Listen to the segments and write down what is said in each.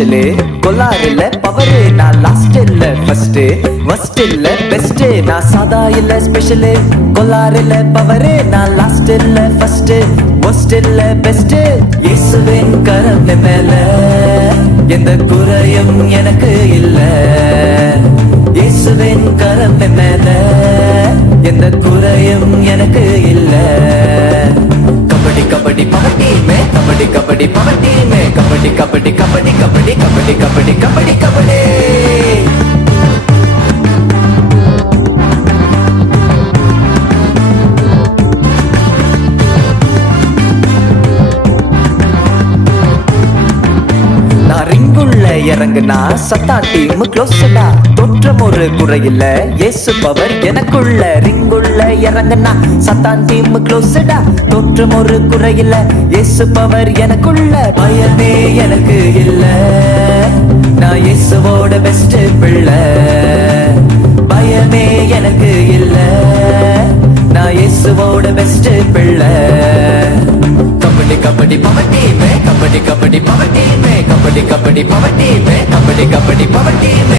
Special, கொலார் இல்ல power, நான் last இல்ல ஃபர்ஸ்ட், ஃபர்ஸ்ட் இல்ல பெஸ்ட், நான் சாதா இல்ல ஸ்பெஷலு, கொலார் இல்ல பவரு, நான் லாஸ்ட் இல்ல ஃபர்ஸ்ட், ஃபர்ஸ்ட் இல்ல பெஸ்ட். இயேசுவின் கரம் மேல எந்த குறையும் எனக்கு இல்ல, இயேசுவின் கரம் மேல எந்த குறையும் எனக்கு இல்ல. கபடி கபடி பவட்டி மே, கபடி கபடி பவட்டி மே, கபடி கபடி கபடி கபடி கபடி கபடி கபடி கபடி. நான் ரிங்குள்ள இறங்குனா சத்தா டீம் க்ளோஸ்டா, தோற்றம் ஒரு குறையில்ல இயேசு பவர் எனக்குள்ள. ரிங்குள்ள இறங்குனா சத்தா டீம் க்ளோஸ்டா, தோற்றம் ஒரு குறையில்ல இயேசு பவர் எனக்குள்ள. பயமே எனக்கு இல்ல, நான் இயேசுவோட பெஸ்ட் பிள்ளை. பயமே எனக்கு இல்ல, நான் இயேசுவோட பெஸ்ட் பிள்ளை. கபடி கபடி பவட்டி மே, கபடி கபடி பவட்டி மே, கபடி கபடி பவட்டி மே, கபடி கபடி பவட்டி மே.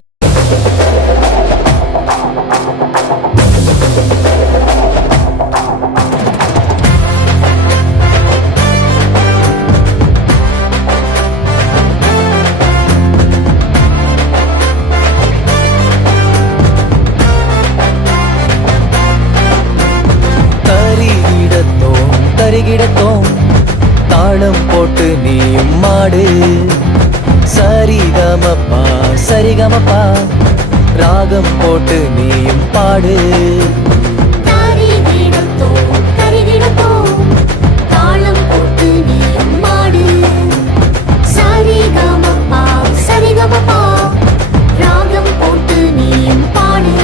தரிகிடத்தோம் தாளம் போட்டு நீயும் மாடு, சரிகமப்பா சரிகமப்பா ராகம் போட்டு நீயும் பாடு. தாளம் போட்டு நீயும் மாடு, சரிகமப்பா சரிகமப்பா ராகம் போட்டு நீயும் பாடு.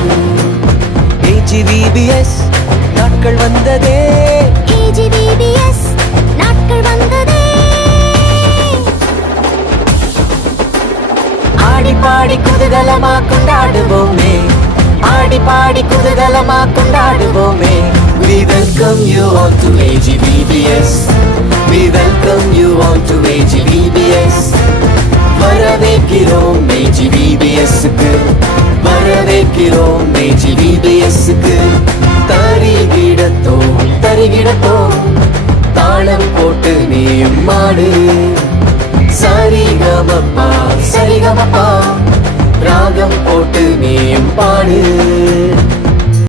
AGVBS நாட்கள் வந்ததே, AGVBS நாட்கள் வந்ததே. ஆடி பாடி குதூகலமா கொண்டாடுவோமே, ஆடி பாடி குதூகலமா கொண்டாடுவோமே. We welcome you all to AGVBS, we welcome you all to AGVBS. வரவேற்கிறோம் AGVBS-க்கு, வரவேற்கிறோம் AGVBS-க்கு. தரிகிடத்தோம் தரிகிடத்தோம் தாளம் போட்டு நீயும் மாடு, சரிகமப்பா சரிகமப்பா ராகம் போட்டு நீயும் பாடு.